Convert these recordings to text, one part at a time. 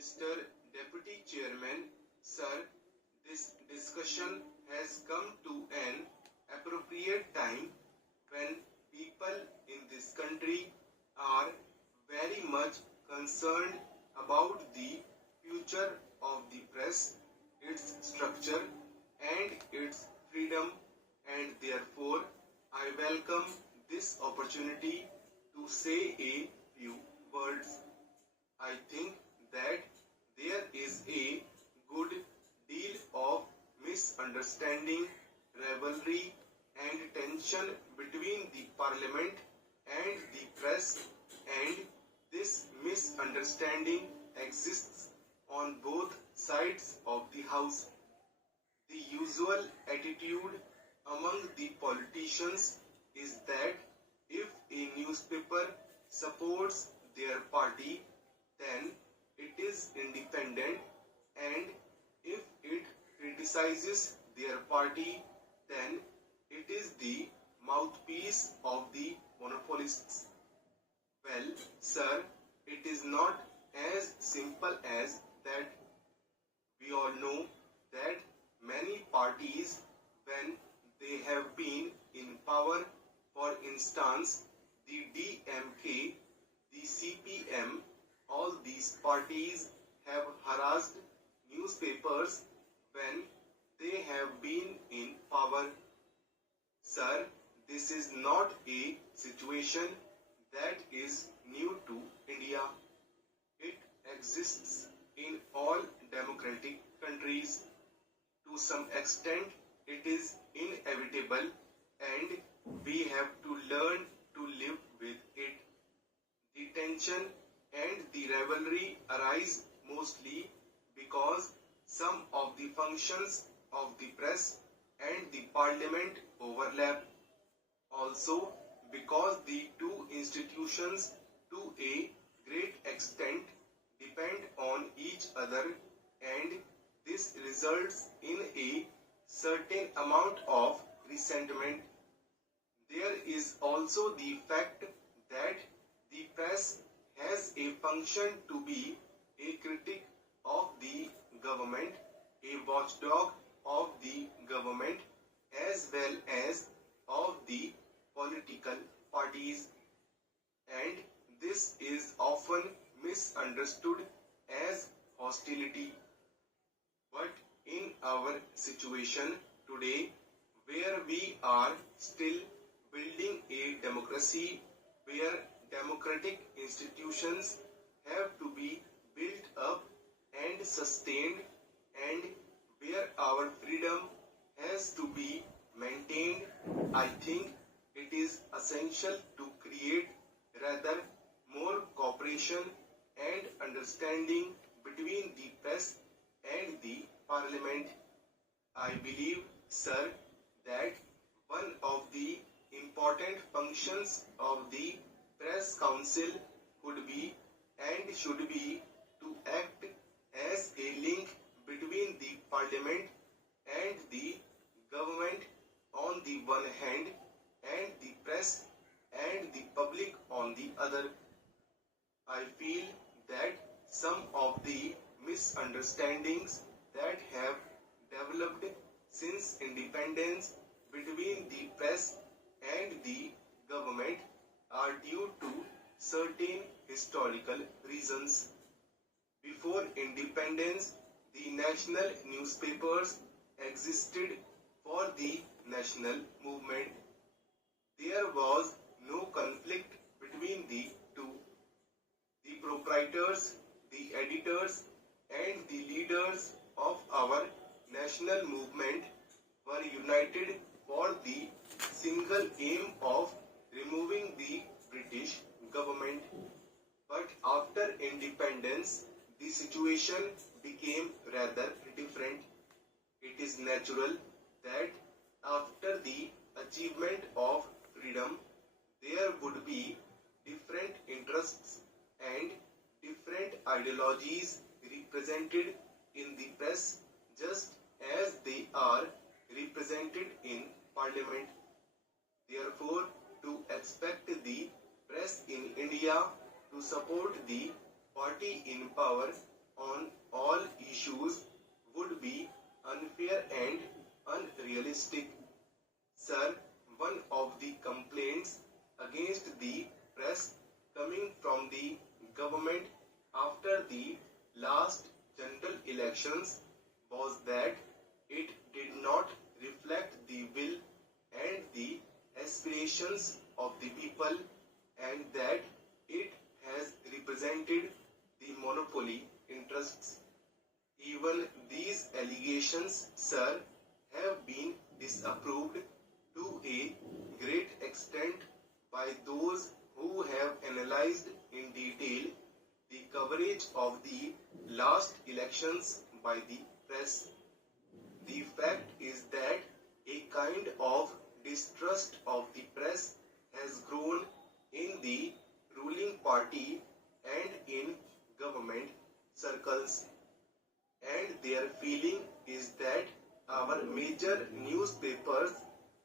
Mr. Deputy Chairman, Sir, this discussion has come to an appropriate time when people in this country are very much concerned about the future of the press, its structure and its freedom, and therefore I welcome this opportunity to say a few words. I think that there is a good deal of misunderstanding, rivalry and tension between the parliament and the press, and this misunderstanding exists on both sides of the house. The usual attitude among the politicians is that if a newspaper supports their party, then it is independent, and if it criticizes their party, then it is the mouthpiece of the monopolists. Well, sir, it is not as simple as that. We all know that many parties, when they have been in power, for instance, the DMK, the CPM, all these parties have harassed newspapers when they have been in power. Sir, this is not a situation that is new to India. It exists in all democratic countries. To some extent, it is inevitable, and we have to learn to live with it. The tension and the rivalry arise mostly because some of the functions of the press and the parliament overlap. Also, because the two institutions to a great extent depend on each other, and this results in a certain amount of resentment. There is also the fact that the press has a function to be a critic of the government, a watchdog of the government, as well as of the political parties, and this is often misunderstood as hostility. But in our situation today, where we are still building a democracy, where democratic institutions have to be built up and sustained, and where our freedom has to be maintained, I think it is essential to create rather more cooperation and understanding between the press and the parliament. I believe, sir, that one of the important functions of the press council could be and should be to act as a link between the parliament and the government on the one hand, and the press and the public on the other. I feel that some of the misunderstandings that have developed since independence between the press and the government are due to certain historical reasons. Before independence, the national newspapers existed for the national movement. There was no conflict between the two. The proprietors, the editors, and the leaders of our national movement were united for the single aim of removing the British government. But after independence, the situation became rather different. It is natural that after the achievement of freedom, there would be different interests and different ideologies represented in the press, just as they are represented in parliament. Therefore, to expect the press in India to support the party in power on all issues would be unfair and unrealistic. Sir, one of the complaints against the press coming from the government after the last general elections was that it did not reflect the will and the aspirations of the people, and that it has represented the monopoly interests. Even these allegations, sir, have been disapproved to a great extent by those who have analyzed in detail the coverage of the last elections by the press. The fact is that a kind of distrust of the press has grown in the ruling party and in government circles, and their feeling is that our major newspapers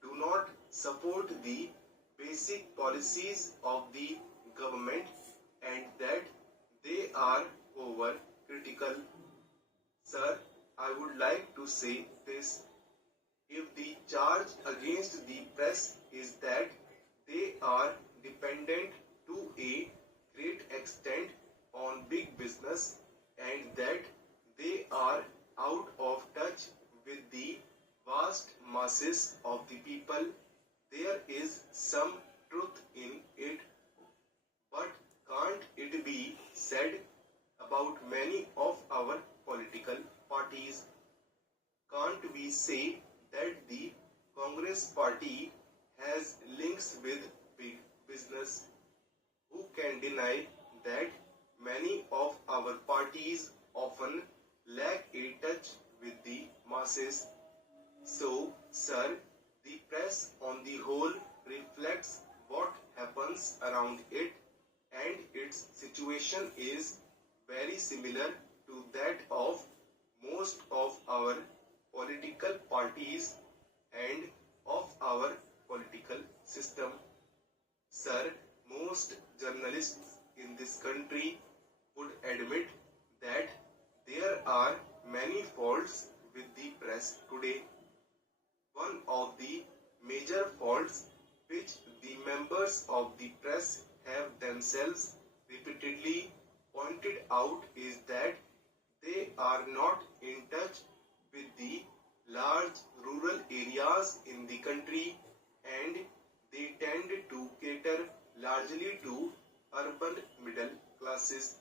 do not support the basic policies of the government and that they are over critical. Sir, I would like to say this. If the charge against the press is that they are dependent to a great extent on big business and that they are out of touch with the vast masses of the people, there is some truth in it. But can't it be said about many of our political parties? Can't we say that the Congress party has links with big business? Who can deny that many of our parties often lack a touch with the masses? So, sir, the press on the whole reflects what happens around it, and its situation is very similar to that of most of our political parties and of our political system. Sir, most journalists in this country would admit that there are many faults with the press today. One of the major faults which the members of the press have themselves repeatedly pointed out is that they are not in touch with the large rural areas in the country, and they tend to cater largely to urban middle classes.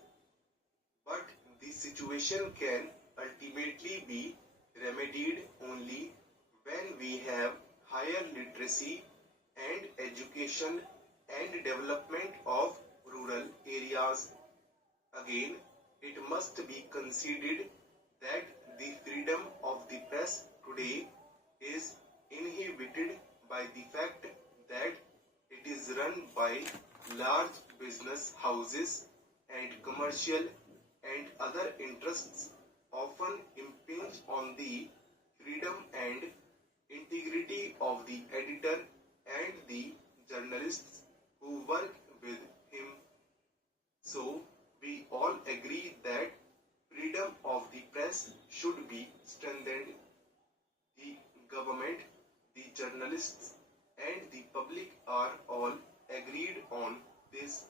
But the situation can ultimately be remedied only when we have higher literacy and education and development of rural areas. Again, it must be conceded that the freedom of the press today is inhibited by the fact that it is run by large business houses, and commercial and other interests often impinge on the freedom and integrity of the editor and the journalists who work with him. So, we all agree that freedom of the press should be strengthened. The government, the journalists, and the public are all agreed on this.